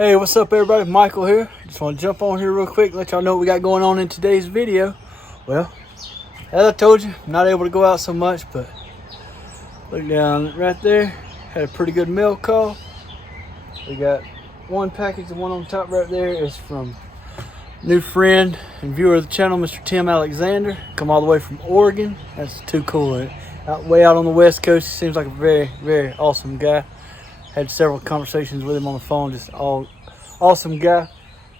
Hey, what's up everybody? Michael here. Just want to jump on here real quick, let y'all know what we got going on in today's video. Well, as I told you, I'm not able to go out so much, but look down right there. Had a pretty good mail call. We got one package, the one on top right there is from new friend and viewer of the channel, Mr. Tim Alexander. Come all the way from Oregon. That's too cool. Way out on the West Coast. He seems like a very, very awesome guy. Had several conversations with him on the phone. Just all awesome guy.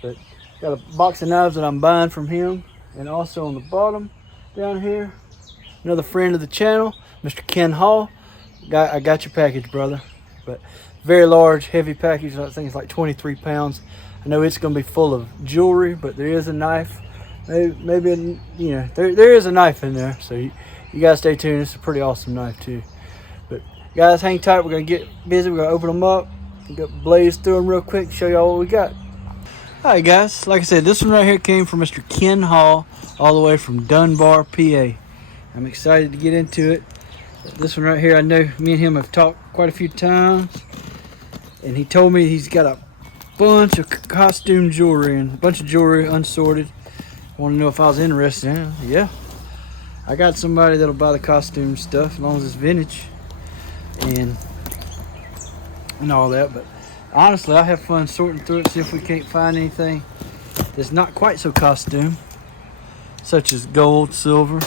But got a box of knives that I'm buying from him. And also on the bottom down here, another friend of the channel, Mr. Ken Hall. I got your package, brother. But very large, heavy package. I think it's like 23 pounds. I know it's going to be full of jewelry, but there is a knife. Maybe you know, there is a knife in there. So you guys stay tuned. It's a pretty awesome knife too. But guys, hang tight. We're going to get busy. We're going to open them up. We're going to blaze through them real quick, show y'all what we got. All right, guys. Like I said, this one right here came from Mr. Ken Hall, all the way from Dunbar, PA. I'm excited to get into it. This one right here, I know me and him have talked quite a few times. And he told me he's got a bunch of costume jewelry and a bunch of jewelry unsorted. I want to know if I was interested in it. Yeah. I got somebody that'll buy the costume stuff as long as it's vintage. And all that, but honestly I have fun sorting through it, see if we can't find anything that's not quite so costume, such as gold, silver,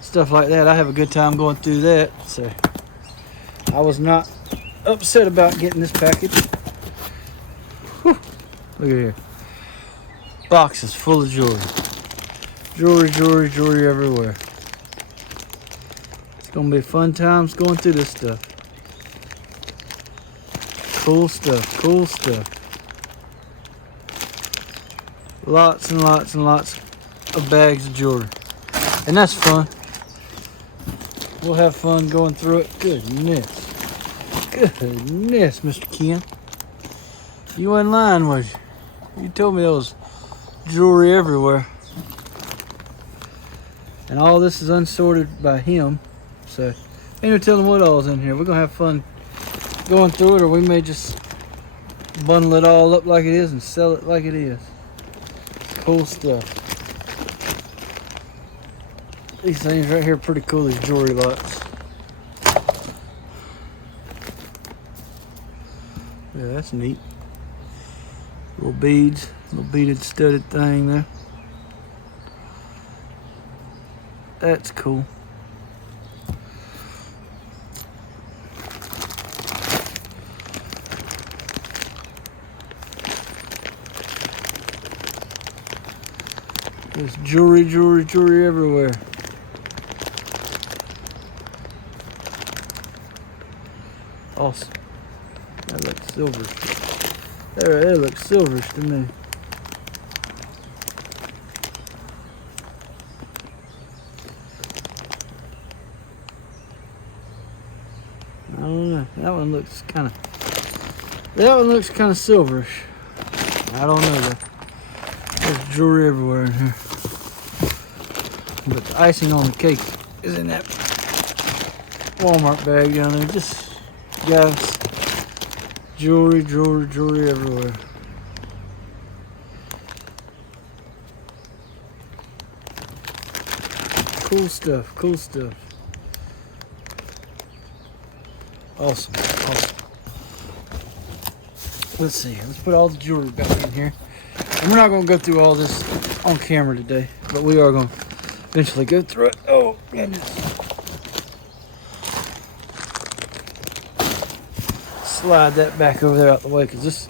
stuff like that. I have a good time going through that, so I was not upset about getting this package. Whew. Look at here, boxes full of jewelry everywhere. It's gonna be fun times going through this stuff. Cool stuff. Lots and lots and lots of bags of jewelry. And that's fun. We'll have fun going through it. Goodness, Mr. Ken. You wasn't lying, was you? You told me there was jewelry everywhere. And all this is unsorted by him. So ain't no telling what all's in here. We're gonna have fun going through it, or we may just bundle it all up like it is and sell it like it is. Cool stuff. These things right here are pretty cool, these jewelry lots. Yeah, that's neat. Little beads, little beaded studded thing there. That's cool. There's jewelry everywhere. Awesome. That looks silverish. That looks silverish to me. I don't know. That one looks kind of silverish. I don't know though. There's jewelry everywhere in here. But the icing on the cake is in that Walmart bag down there. Just, guys, jewelry everywhere. Cool stuff. Awesome. Let's see. Let's put all the jewelry back in here. And we're not going to go through all this on camera today, but we are going to eventually go through it. Oh, goodness. Slide that back over there out the way, because this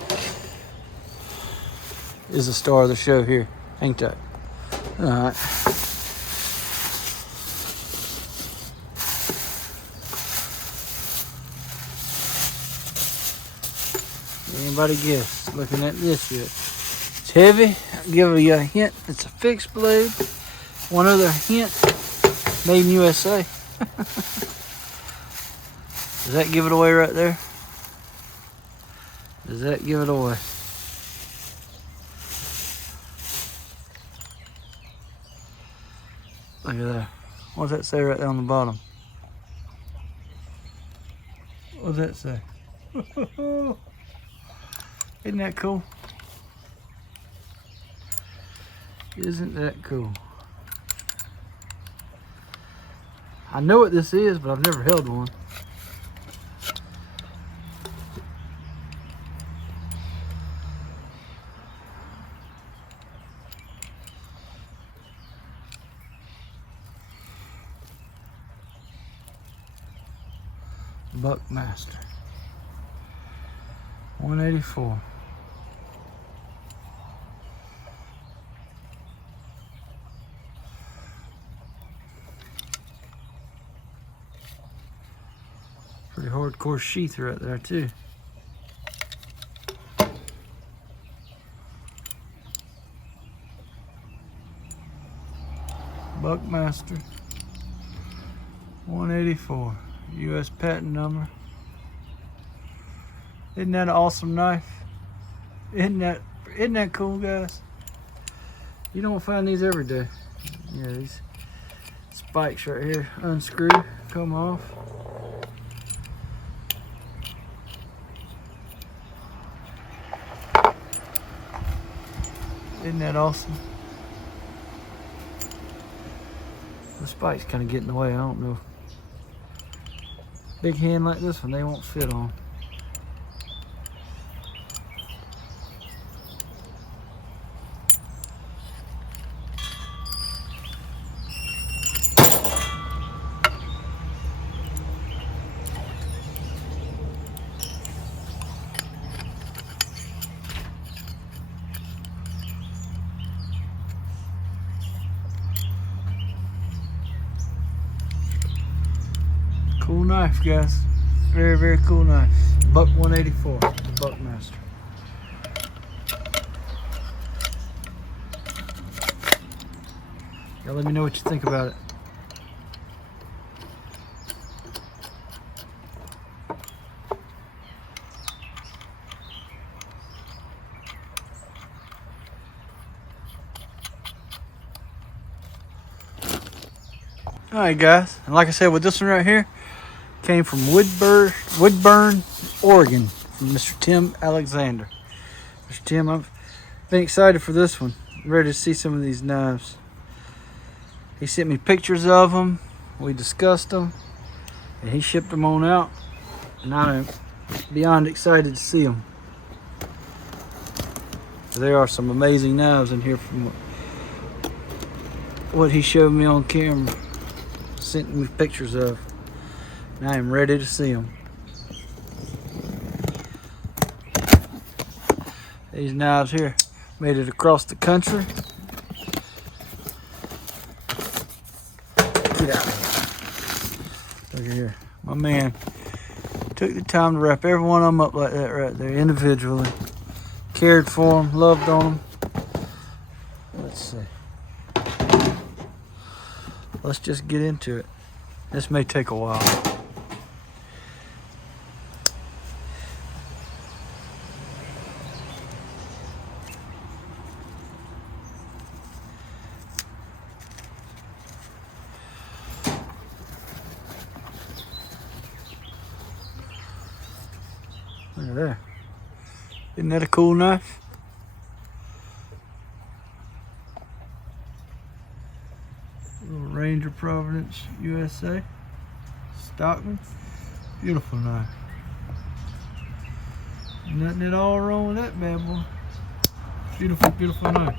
is the star of the show here. Hang tight. All right. Anybody guess looking at this yet? It's heavy. I'll give you a hint. It's a fixed blade. One other hint. Made in USA. Does that give it away right there? Does that give it away? Look at that. What does that say right there on the bottom? What does that say? Isn't that cool? Isn't that cool? I know what this is, but I've never held one. Buckmaster 184. Pretty hardcore sheath right there too. Buckmaster 184, US patent number. Isn't that an awesome knife? Isn't that cool, guys? You don't find these every day. Yeah, these spikes right here unscrew, come off. Isn't that awesome? The spikes kind of get in the way, I don't know. Big hand like this one, they won't fit on. Cool knife, guys. Very, very cool knife. Buck 184, the Buckmaster. Y'all let me know what you think about it. Alright guys, and like I said, with this one right here, came from Woodburn, Oregon, from Mr. Tim Alexander. Mr. Tim, I've been excited for this one. I'm ready to see some of these knives. He sent me pictures of them, we discussed them, and he shipped them on out, and I'm beyond excited to see them. There are some amazing knives in here from what he showed me on camera, sent me pictures of. And I am ready to see them. These knives here made it across the country. Get out of here. Look at here. My man took the time to wrap every one of them up like that right there individually. Cared for them, loved on them. Let's see. Let's just get into it. This may take a while. Look at that. Isn't that a cool knife? Little Ranger Providence, USA. Stockman. Beautiful knife. Nothing at all wrong with that bad boy. Beautiful, beautiful knife.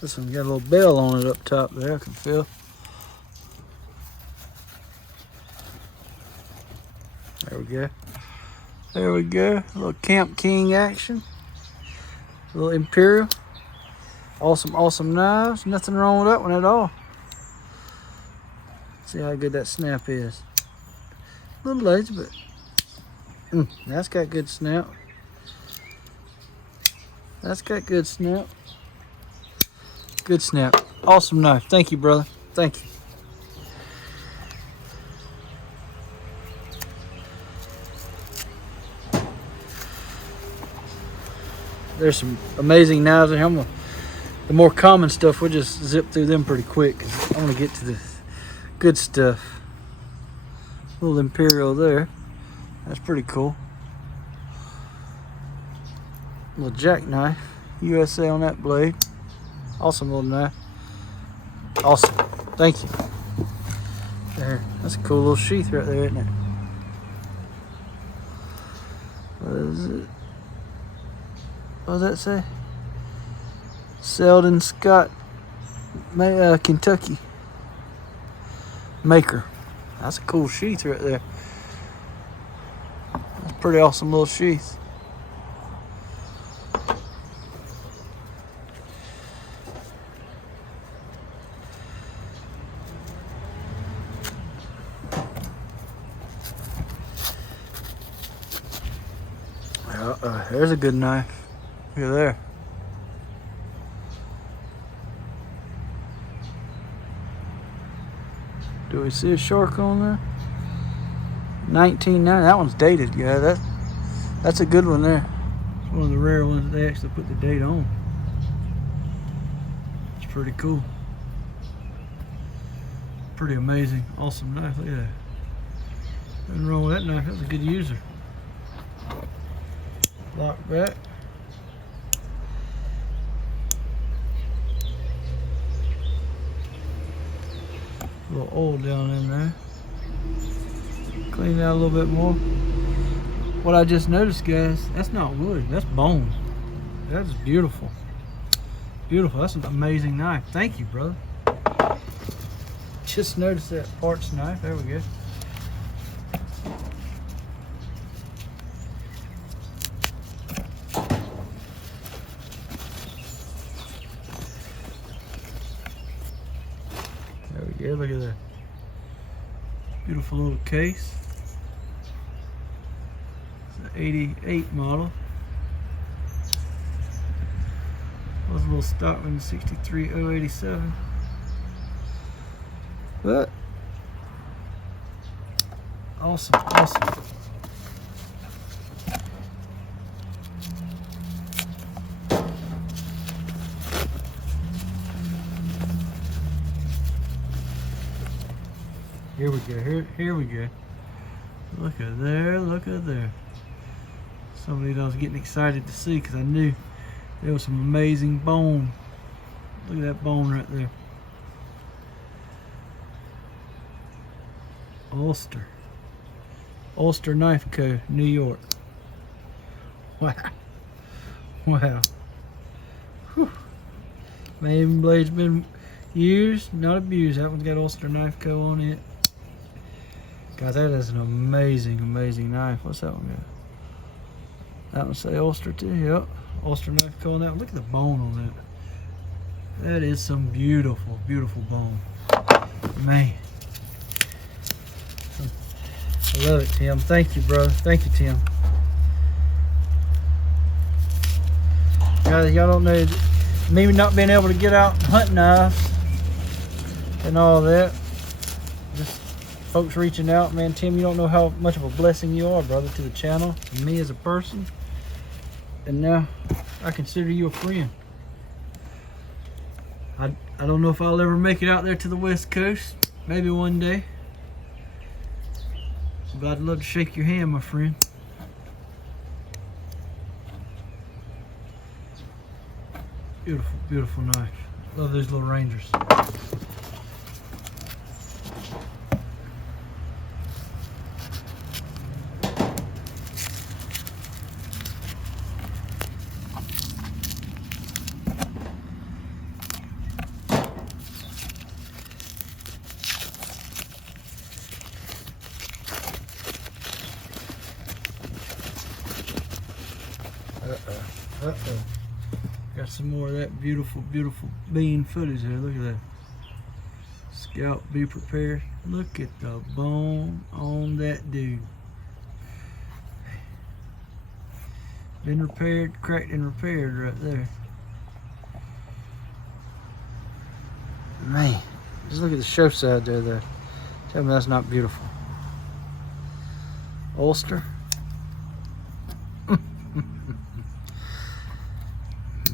This one got a little bell on it up top there, I can feel. There we go. There we go. A little Camp King action. A little Imperial. Awesome, awesome knives. Nothing wrong with that one at all. See how good that snap is. A little lazy, but that's got good snap. That's got good snap. Good snap. Awesome knife. Thank you, brother. Thank you. There's some amazing knives in here. The more common stuff, we'll just zip through them pretty quick, 'cause I want to get to the good stuff. Little Imperial there. That's pretty cool. Little jackknife. USA on that blade. Awesome little knife. Awesome. Thank you. There. That's a cool little sheath right there, isn't it? What is it? What does that say? Selden Scott, Kentucky. Maker. That's a cool sheath right there. That's a pretty awesome little sheath. There's a good knife. Look at there. Do we see a shark on there? 1990. That one's dated. Yeah, that's a good one there. It's one of the rare ones that they actually put the date on. It's pretty cool. Pretty amazing. Awesome knife. Look at that. Nothing wrong with that knife. That's a good user. Lock back. A little oil down in there. Clean it out a little bit more. What I just noticed, guys, that's not wood, that's bone. That is beautiful. Beautiful. That's an amazing knife. Thank you, brother. Just noticed that parts knife. There we go. Yeah, look at that. Beautiful little case. It's an 88 model. Was a little Stockman 63087. But awesome, awesome. Here we go, here we go. Look at there, look at there. Somebody that I was getting excited to see because I knew there was some amazing bone. Look at that bone right there. Ulster. Ulster Knife Co., New York. Wow. Wow. Whew. Maiden blade's been used, not abused. That one's got Ulster Knife Co. on it. God, that is an amazing, amazing knife. What's that one got? That one say Ulster too. Yep. Ulster Knife Co. on that one. Look at the bone on that. That is some beautiful, beautiful bone. Man. I love it, Tim. Thank you, brother. Thank you, Tim. Guys, y'all don't know, me not being able to get out and hunt knives and all that. Just folks reaching out, man. Tim, you don't know how much of a blessing you are, brother, to the channel, to me as a person. And now I consider you a friend. I don't know if I'll ever make it out there to the West Coast. Maybe one day. But I'd love to shake your hand, my friend. Beautiful, beautiful knife. Love those little Rangers. Uh-oh. Got some more of that beautiful, beautiful bean footage there. Look at that. Scalp, be prepared. Look at the bone on that dude. Been repaired, cracked and repaired right there. Man, just look at the show side there though. Tell me that's not beautiful. Ulster.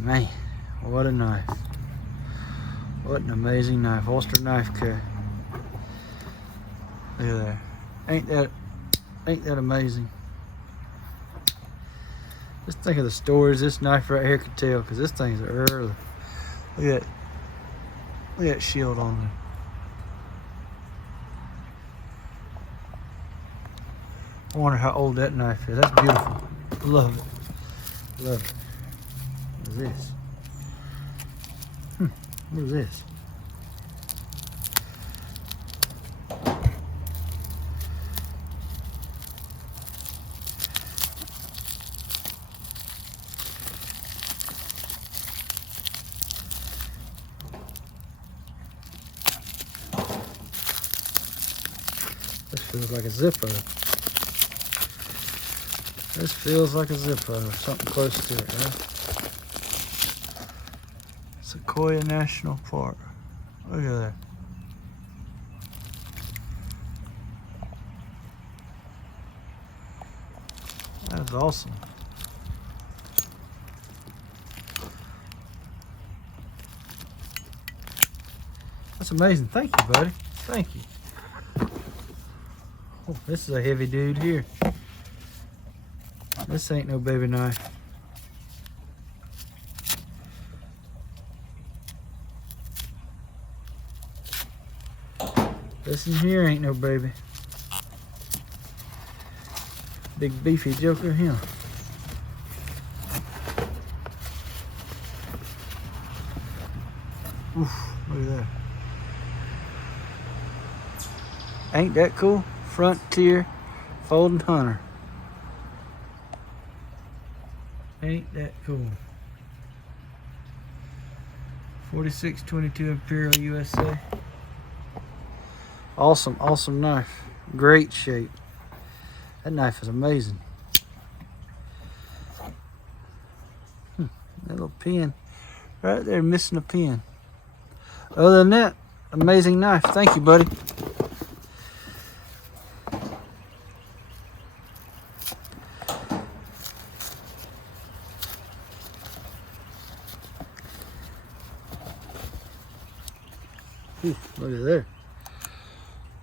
Man, what a knife. What an amazing knife. Ulster knife cut. Look at that. Ain't that amazing? Just think of the stories this knife right here could tell, because this thing's early. Look at that shield on there. I wonder how old that knife is. That's beautiful. Love it. Love it. What is this? What is this? This feels like a Zippo. This feels like a Zippo, something close to it, right? Sequoia National Park. Look at that. That's awesome. That's amazing. Thank you, buddy. Thank you. Oh, this is a heavy dude here. This ain't no baby knife. This in here ain't no baby. Big beefy joker here. Oof, look at that. Ain't that cool? Frontier Folding Hunter. Ain't that cool? 4622 Imperial USA. Awesome, awesome knife. Great shape. That knife is amazing. That little pin right there, missing a pin. Other than that, amazing knife. Thank you, buddy. Ooh, look at there.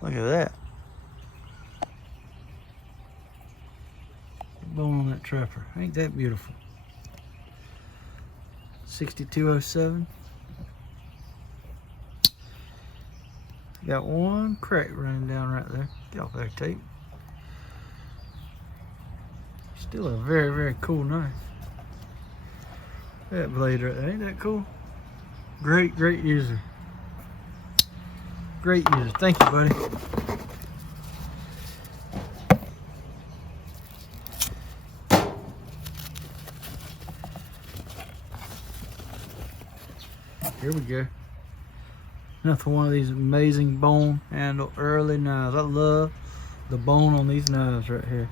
Look at that. Bone on that trapper. Ain't that beautiful? 6207. Got one crack running down right there. Get off that tape. Still a very, very cool knife. That blade right there. Ain't that cool? Great, great user. Great user. Thank you, buddy. Here we go. Another one of these amazing bone handle early knives. I love the bone on these knives right here.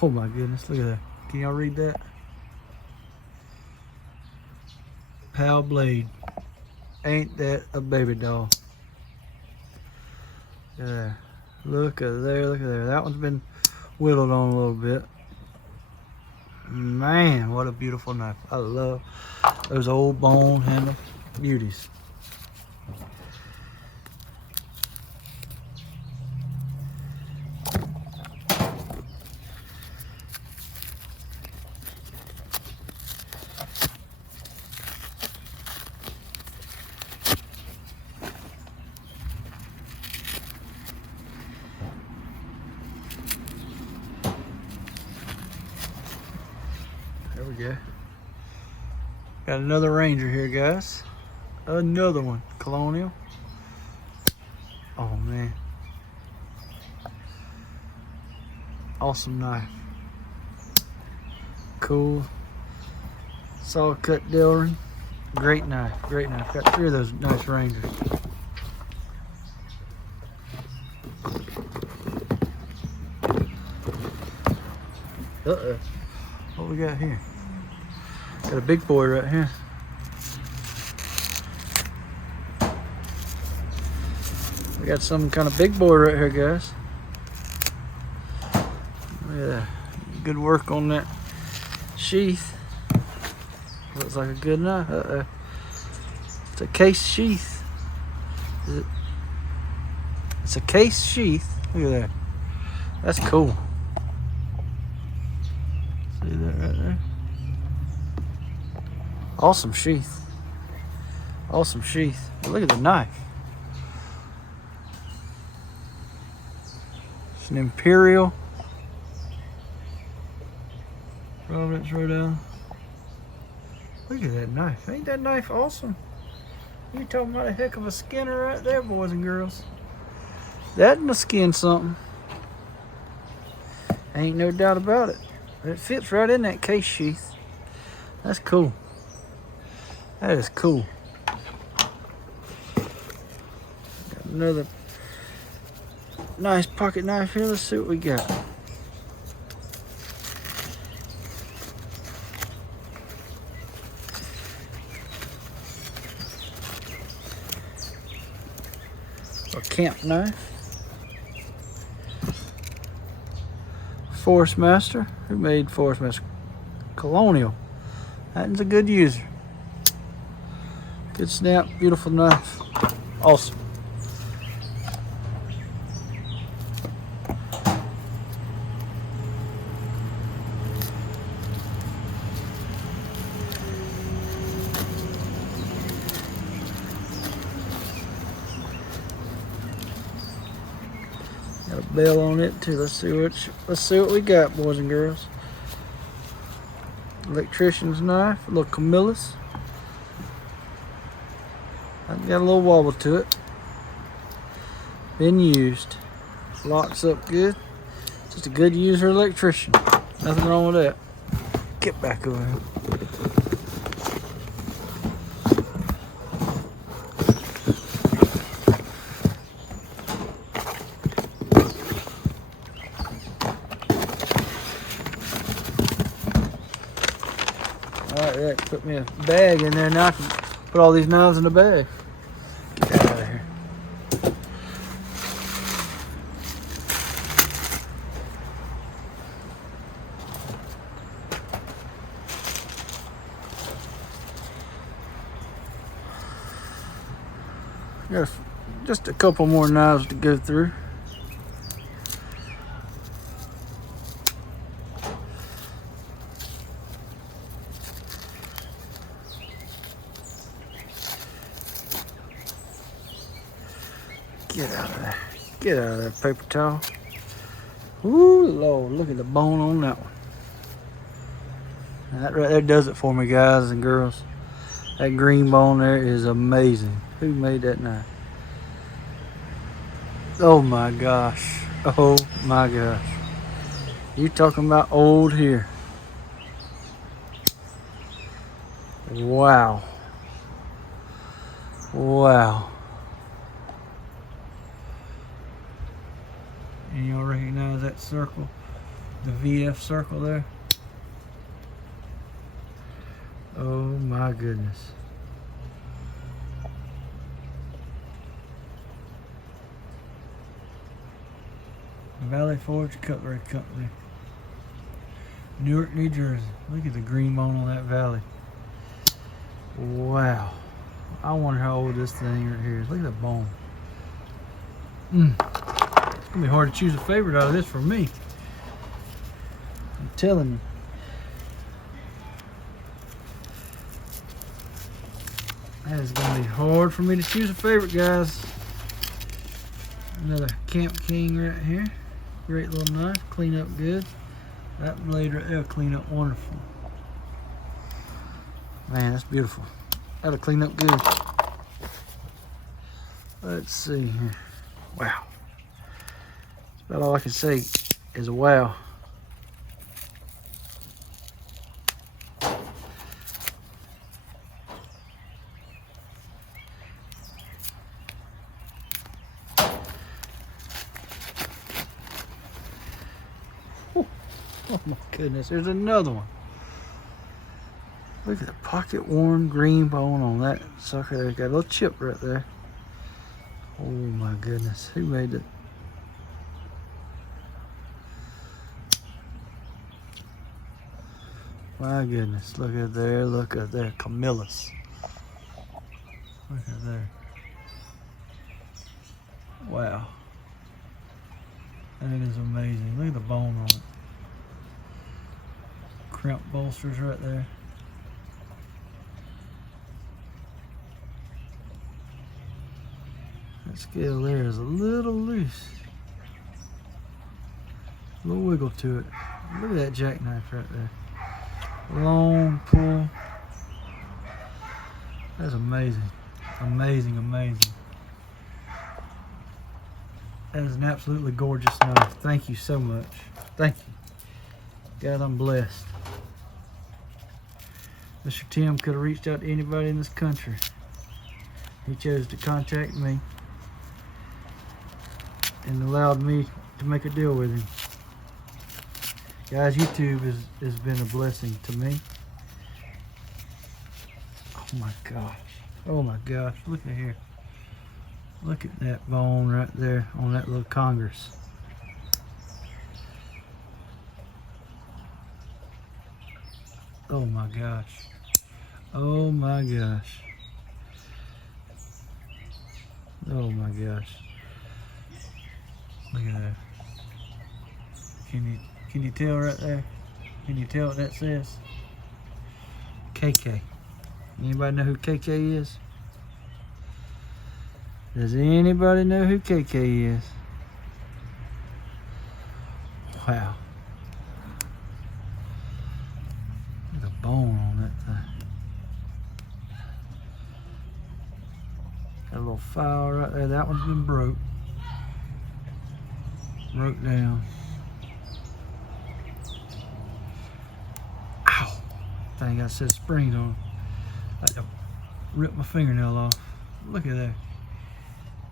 Oh my goodness, look at that. Can y'all read that? Pal blade. Ain't that a baby doll? Yeah. Look at there, look at there. That one's been whittled on a little bit. Man, what a beautiful knife. I love those old bone handle beauties. There we go. Got another Ranger here, guys. Another one. Colonial. Oh, man. Awesome knife. Cool. Saw cut Delrin. Great knife. Great knife. Got 3 of those nice Rangers. Uh-oh. What we got here? Got a big boy right here. We got some kind of big boy right here, guys. Yeah, good work on that sheath. Looks like a good knife. Uh-oh. It's a case sheath. Is it? It's a case sheath. Look at that. That's cool. See that right there? Awesome sheath. Awesome sheath. Look at the knife. It's an Imperial Providence, Rhode Island. Look at that knife. Ain't that knife awesome? You talking about a heck of a skinner right there, boys and girls. That and a skin something. Ain't no doubt about it. It fits right in that case sheath. That's cool. That is cool. Got another nice pocket knife here. Let's see what we got. A camp knife. Forest Master. Who made Forest Master? Colonial. That's a good user. Good snap. Beautiful knife. Awesome. Got a bell on it too. Let's see what we got, boys and girls. Electrician's knife, a little Camillus. Got a little wobble to it. Been used. Locks up good. Just a good user electrician. Nothing wrong with that. Get back over here. Alright, that put me a bag in there. Now I can put all these knives in the bag. Get that out of here. Got just a couple more knives to go through. Get out of there. Get out of that paper towel. Ooh, Lord, look at the bone on that one. That right there does it for me, guys and girls. That green bone there is amazing. Who made that knife? Oh my gosh. Oh my gosh. You talking about old here. Wow. Wow. And y'all recognize that circle? The VF circle there? Oh my goodness. Valley Forge Cutlery Company. Newark, New Jersey. Look at the green bone on that valley. Wow. I wonder how old this thing right here is. Look at that bone. It's gonna be hard to choose a favorite out of this for me. I'm telling you. That is gonna be hard for me to choose a favorite, guys. Another Camp King right here. Great little knife, clean up good. That blade right there will clean up wonderful. Man, that's beautiful. That'll clean up good. Let's see here. Wow. That's about all I can say is wow. Oh my goodness, there's another one. Look at the pocket worn green bone on that sucker there. Got a little chip right there. Oh my goodness, who made it? My goodness, look at there, look at there, Camillus. Look at there. Wow. That is amazing. Look at the bone on it. Crimp bolsters right there. That scale there is a little loose. A little wiggle to it. Look at that jackknife right there. Long pull. That's amazing. Amazing, amazing. That is an absolutely gorgeous knife. Thank you so much. Thank you. Guys, I'm blessed. Mr. Tim could have reached out to anybody in this country. He chose to contact me and allowed me to make a deal with him. Guys, YouTube has been a blessing to me. Oh my gosh. Oh my gosh. Look at here. Look at that bone right there on that little Congress. Oh my gosh. Oh my gosh. Oh my gosh. Look at that. Can you tell right there? Can you tell what that says? KK. Anybody know who KK is? Does anybody know who KK is? Wow. Look at the bone on that thing. Got a little file right there. That one's been broke. Broke down. Ow! Thing got set springs on. I had to rip my fingernail off. Look at that.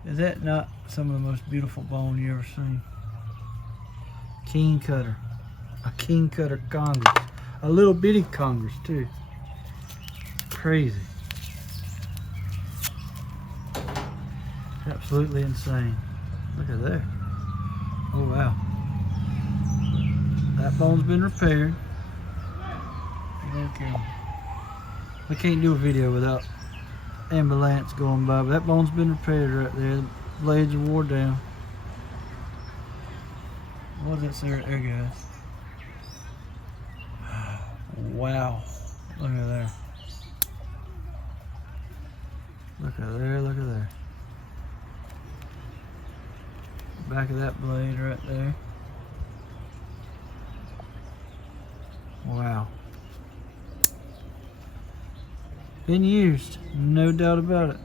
Is that not some of the most beautiful bone you ever seen? King cutter. A king cutter Congress. A little bitty Congress too. Crazy. Absolutely insane. Look at that. Oh wow. That bone's been repaired. Okay. I can't do a video without ambulance going by, but that bone's been repaired right there. The blades are wore down. What does that say right there, guys? Wow. Look at there. Look at there, look at there. Back of that blade right there. Wow. Been used, no doubt about it.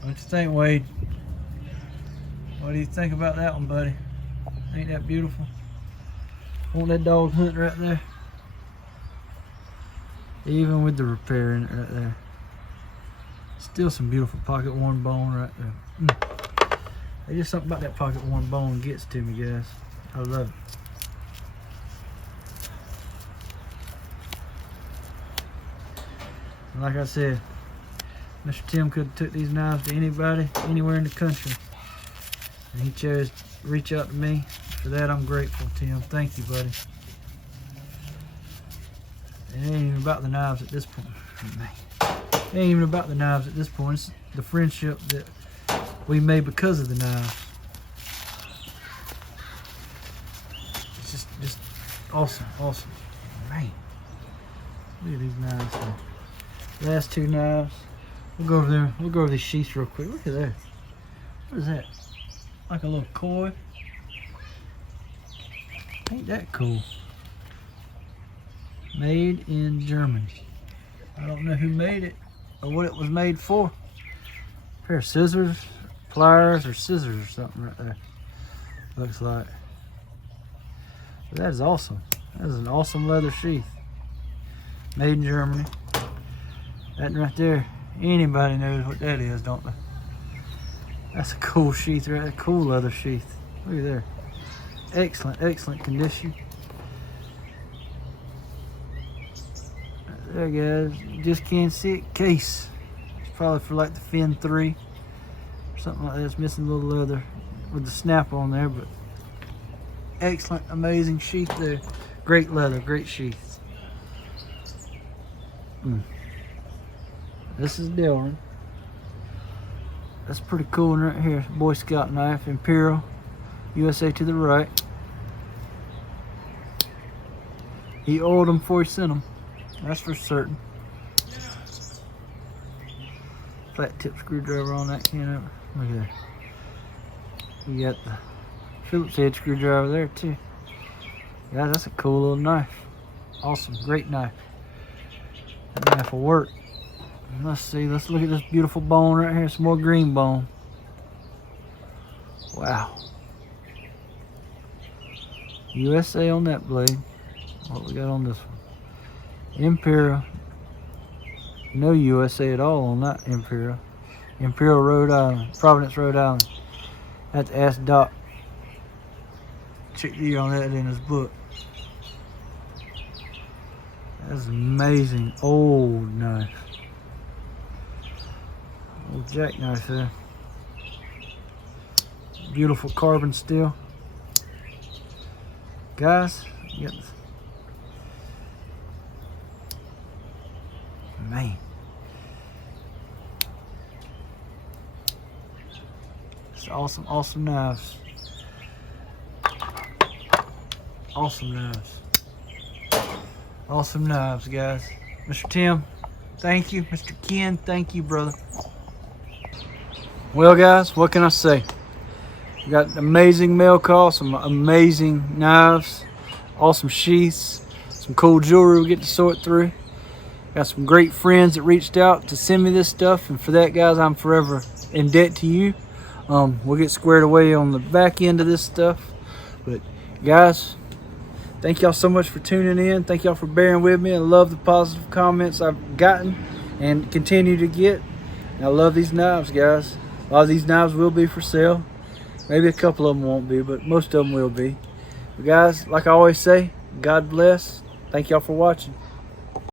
What you think, Wade? What do you think about that one, buddy? Ain't that beautiful? Want that dog hunt right there? Even with the repair in it right there. Still some beautiful pocket worn bone right there. There's just something about that pocket worn bone gets to me, guys. I love it. And like I said, Mr. Tim could have took these knives to anybody, anywhere in the country. And he chose to reach out to me. For that, I'm grateful, Tim. Thank you, buddy. It ain't even about the knives at this point. It ain't even about the knives at this point. It's the friendship that we made because of the knives. It's just awesome, awesome. Man, look at these knives here. Last two knives. We'll go over there. We'll go over these sheaths real quick. Look at that. What is that? Like a little koi. Ain't that cool? Made in Germany. I don't know who made it or what it was made for. A pair of scissors, pliers, or scissors or something right there. Looks like. But that is awesome. That is an awesome leather sheath. Made in Germany. That right there, anybody knows what that is, don't they? That's a cool sheath, right? A cool leather sheath. Look at there. Excellent, excellent condition. Right there, guys. You just can't see it. Case. It's probably for like the Fin 3 or something like that. It's missing a little leather with the snap on there, but excellent, amazing sheath there. Great leather, great sheath. This is Delrin. That's a pretty cool one right here. Boy Scout knife, Imperial, USA to the right. He oiled them before he sent them. That's for certain. Flat tip screwdriver on that can. Look at that. You got the Phillips head screwdriver there too. Yeah, that's a cool little knife. Awesome, great knife. That knife will work. Let's see, let's look at this beautiful bone right here. Some more green bone. Wow. USA on that blade. What we got on this one? Imperial. No USA at all on that Imperial. Imperial, Rhode Island. Providence, Rhode Island. I have to ask Doc. Check the year on that in his book. That's amazing old knife. Old jackknife there. Beautiful carbon steel. Guys, you got this. Man. It's awesome, awesome knives. Awesome knives. Awesome knives, guys. Mr. Tim, thank you. Mr. Ken, thank you, brother. Well, guys, what can I say? We got an amazing mail call, some amazing knives, awesome sheaths, some cool jewelry we get to sort through. Got some great friends that reached out to send me this stuff, and for that, guys, I'm forever in debt to you. We'll get squared away on the back end of this stuff. But, guys, thank y'all so much for tuning in. Thank y'all for bearing with me. I love the positive comments I've gotten and continue to get. And I love these knives, guys. A lot of these knives will be for sale. Maybe a couple of them won't be, but most of them will be. But guys, like I always say, God bless. Thank y'all for watching.